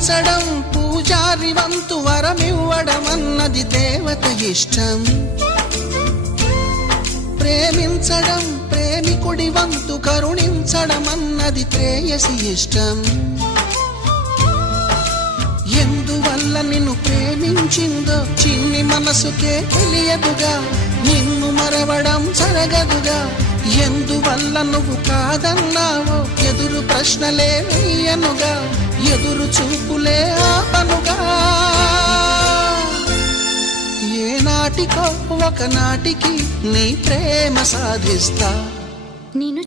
పూజించడం పూజారి వంతు వరమివ్వడం అన్నది దేవత ఇష్టం. ప్రేమించడం ప్రేమికుడి వంతు కరుణించడం అన్నది ప్రేయసి ఇష్టం. ఎందువల్ల నిన్ను ప్రేమించిందో చిన్ని మనసుకే తెలియదుగా, నిన్ను మరవడం జరగదుగా. ఎందువల్ల నువ్వు కాదన్నావో ఎదురు ప్రశ్నలే వేయనుగా, ఎదురు చూపులే ఆపనుగా. ఏనాటికో ఒకనాటికి నీ ప్రేమ సాధిస్తా. నేను